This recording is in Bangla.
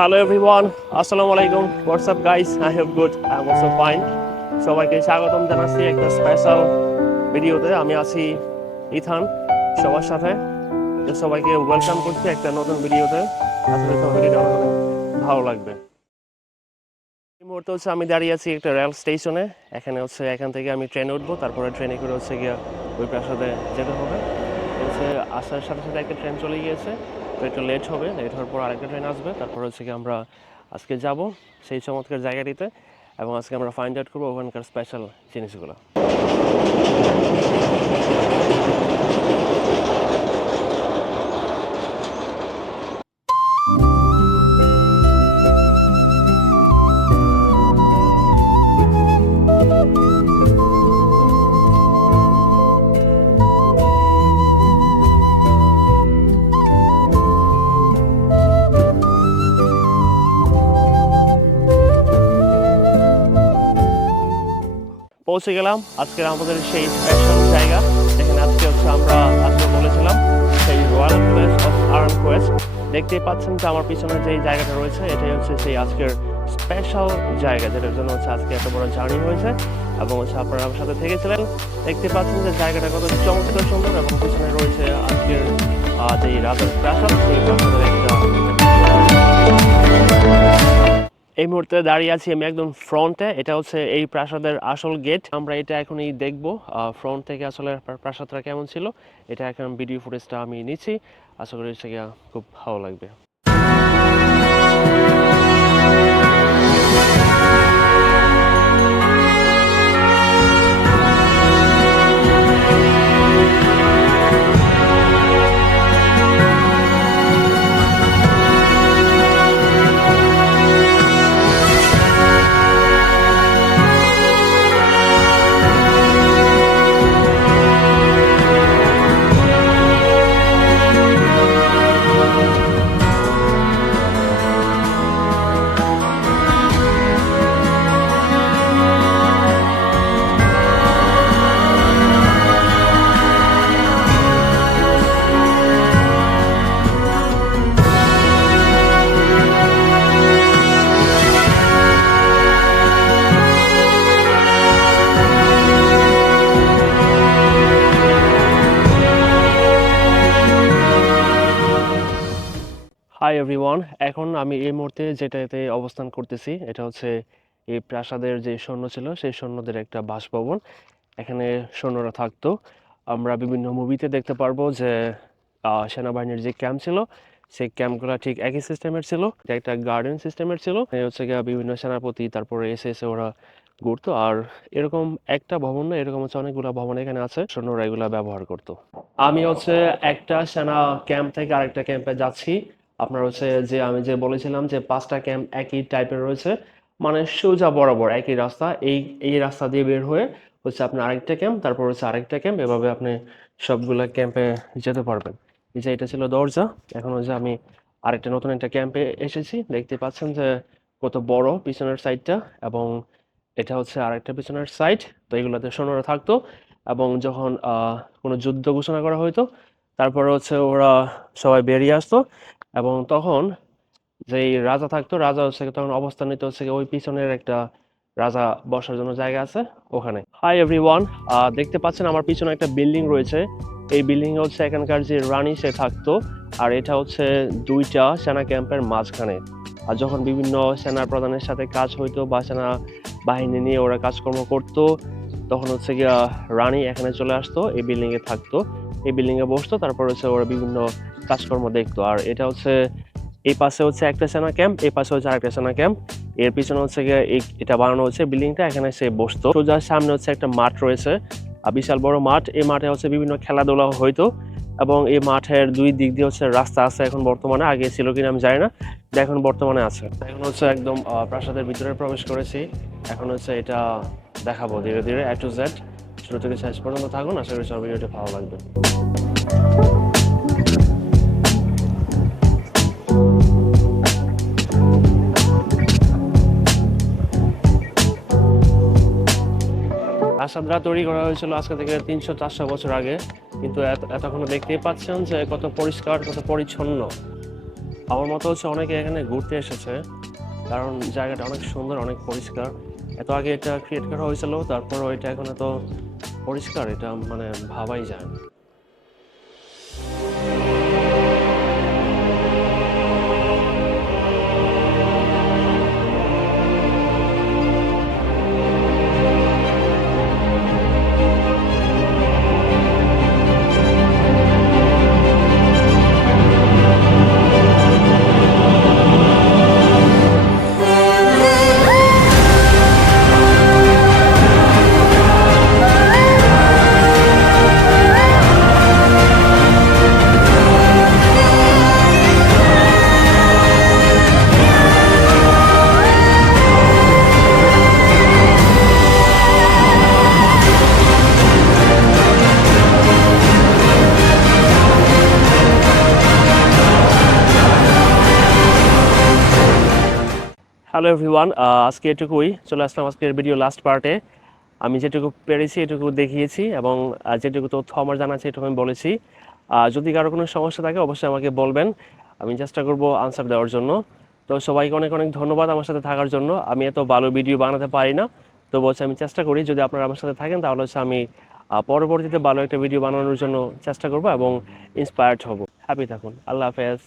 হ্যালো এভরিওয়ান আসসালামু আলাইকুম what's up guys I have good I am also fine সবাইকে স্বাগতম জানাচ্ছি একটা স্পেশাল ভিডিওতে আমি আছি ইথান, সবার সাথে। তো সবাইকে ওয়েলকাম করছি একটা নতুন ভিডিওতে আসলে তোমার ভিডিওটা আমার ভালো লাগবে। এই মুহূর্তে হচ্ছে আমি দাঁড়িয়ে আছি একটা রেল স্টেশনে এখানে হচ্ছে এখান থেকে আমি ট্রেনে উঠবো। তারপরে ট্রেনে করে হচ্ছে গিয়ে ওই প্রাসাদে যেতে হবে। হচ্ছে আসার সাথে সাথে একটা ট্রেন চলে গিয়েছে। একটু লেট হবে লেট হওয়ার পর আরেকটা ট্রেন আসবে, তারপর হচ্ছে কি আমরা আজকে যাব সেই চমৎকার জায়গাটিতে এবং আজকে আমরা ফাইন্ড আউট করব ওখানকার স্পেশাল জিনিসগুলো। পৌঁছে গেলাম। আজকের আমাদের সেই স্পেশাল জায়গা, যেখানে আজকে হচ্ছে আমরা, আজকে বলেছিলাম, সেই royal place of earn quest দেখতেই পাচ্ছেন যে আমার পিছনে যে জায়গাটা রয়েছে, এটাই হচ্ছে সেই আজকের স্পেশাল জায়গা, যেটার জন্য হচ্ছে আজকে এত বড় জার্নি হয়েছে এবং হচ্ছে আপনারা আমার সাথে থেকেছিলেন। দেখতে পাচ্ছেন যে জায়গাটা কত চমৎকার সুন্দর এবং পিছনে রয়েছে আজকের যে রাজার প্রাসাদ, সেই প্রাসাদের এই মুহূর্তে দাঁড়িয়ে আছি আমি একদম ফ্রন্টে। এটা হচ্ছে এই প্রাসাদের আসল গেট। আমরা এটা এখনই দেখব। ফ্রন্ট থেকে আসলে প্রাসাদটা কেমন ছিল, এটা এখন ভিডিও ফুটেজটা আমি নিচ্ছি। আশা করি সেটা খুব ভালো লাগবে। হাই এভরিওয়ান এখন আমি এই মুহূর্তে যেটাতে অবস্থান করতেছি, এটা হচ্ছে এই প্রাসাদের যে সৈন্য ছিল, সেই সৈন্যদের একটা বাসভবন। এখানে সৈন্যরা থাকতো। আমরা বিভিন্ন মুভিতে দেখতে পারব যে সেনাবাহিনীর যে ক্যাম্প ছিল, সেই ক্যাম্পগুলো ঠিক একই সিস্টেমের ছিল একটা গার্ডেন সিস্টেমের ছিল। হচ্ছে গিয়ে বিভিন্ন সেনাপতি, তারপরে এসে এসে ওরা ঘুরতো। আর এরকম একটা ভবন না, এরকম হচ্ছে অনেকগুলো ভবন এখানে আছে, সৈন্যরা এগুলা ব্যবহার করতো। আমি হচ্ছে একটা সেনা ক্যাম্প থেকে আরেকটা ক্যাম্পে যাচ্ছি। আপনার হচ্ছে যে আমি যে বলেছিলাম যে পাঁচটা ক্যাম্প একই টাইপের রয়েছে মানে সোজা বরাবর একই রাস্তা, এই এই রাস্তা দিয়ে বের হয়ে হচ্ছে আপনার আরেকটা ক্যাম্প, তারপর হচ্ছে আরেকটা ক্যাম্প, এভাবে আপনি সবগুলা ক্যাম্পে যেতে পারবেন। এই যে এটা ছিল দরজা, এখন হচ্ছে আমি আরেকটা নতুন একটা ক্যাম্পে এসেছি। দেখতে পাচ্ছেন যে কত বড় পিছনের সাইডটা এবং এটা হচ্ছে আরেকটা পিছনের সাইড তো এগুলোতে সৈন্যরা থাকতো এবং যখন কোনো যুদ্ধ ঘোষণা করা হতো তারপরে হচ্ছে ওরা সবাই বেরিয়ে আসতো এবং তখন যেই রাজা থাকতো, রাজা হচ্ছে তখন অবস্থান নিতে হচ্ছে ওই পিছনের একটা রাজা বসার জন্য জায়গা আছে ওখানে। হাই এভরিওয়ান দেখতে পাচ্ছেন আমার পিছনে একটা বিল্ডিং রয়েছে। এই বিল্ডিং হচ্ছে এখানকার যে রানী সে থাকতো, আর এটা হচ্ছে দুইটা সেনা ক্যাম্পের মাঝখানে। আর যখন বিভিন্ন সেনা প্রধানের সাথে কাজ হইতো বা সেনা বাহিনী নিয়ে ওরা কাজকর্ম করতো, তখন হচ্ছে গিয়া রানী এখানে চলে আসতো, এই বিল্ডিং এ থাকতো। এই বিল্ডিং এ বসতো, তারপর হচ্ছে ওরা বিভিন্ন কাজকর্ম দেখতো। আর এটা হচ্ছে, এই পাশে হচ্ছে একটা সেনা ক্যাম্প, এই পাশে হচ্ছে আরেকটা সেনা ক্যাম্প। এর পিছনে হচ্ছে গিয়ে এটা বানানো হচ্ছে বিল্ডিংটা, এখানে সে বসতো। সোজা সামনে হচ্ছে একটা মাঠ রয়েছে বিশাল বড় মাঠ। এই মাঠে হচ্ছে বিভিন্ন খেলাধুলা হইতো এবং এই মাঠের দুই দিক দিয়ে হচ্ছে রাস্তা আছে এখন বর্তমানে, আগে ছিল কিনা আমি জানি না এখন বর্তমানে আছে। এখন হচ্ছে একদম প্রাসাদের ভিতরে প্রবেশ করেছি। এখন হচ্ছে এটা দেখাবো ধীরে ধীরে এ টু জেড শুরু থেকে শেষ পর্যন্ত থাকুন, আশা করি সব ভিডিওটি ভালো লাগবে। প্রাসাদরা তৈরি করা হয়েছিল আজকে থেকে তিনশো চারশো বছর আগে। কিন্তু এত- এতক্ষণ দেখতেই পাচ্ছেন যে কত পরিষ্কার, কত পরিচ্ছন্ন। আমার মতো হচ্ছে অনেকে এখানে ঘুরতে এসেছে, কারণ জায়গাটা অনেক সুন্দর, অনেক পরিষ্কার। এত আগে এটা ক্রিয়েট করা হয়েছিল তারপর এটা এখন এত পরিষ্কার, এটা মানে ভাবাই যায় না। হ্যালো এভরিওয়ান আজকে এটুকুই। চলে আসলাম আজকের ভিডিও লাস্ট পার্টে আমি যেটুকু পেরেছি, এটুকু দেখিয়েছি এবং যেটুকু তথ্য আমার জানা আছে, এটুকু আমি বলেছি। যদি কারও কোনো সমস্যা থাকে, অবশ্যই আমাকে বলবেন। আমি চেষ্টা করব আনসার দেওয়ার জন্য। তো সবাইকে অনেক অনেক ধন্যবাদ আমার সাথে থাকার জন্য। আমি এত ভালো ভিডিও বানাতে পারি না। তো বলছে আমি চেষ্টা করি, যদি আপনারা আমার সাথে থাকেন, তাহলে হচ্ছে আমি পরবর্তীতে ভালো একটা ভিডিও বানানোর জন্য চেষ্টা করব এবং ইন্সপায়ার্ড হব। হ্যাপি থাকুন। আল্লাহ হাফেজ।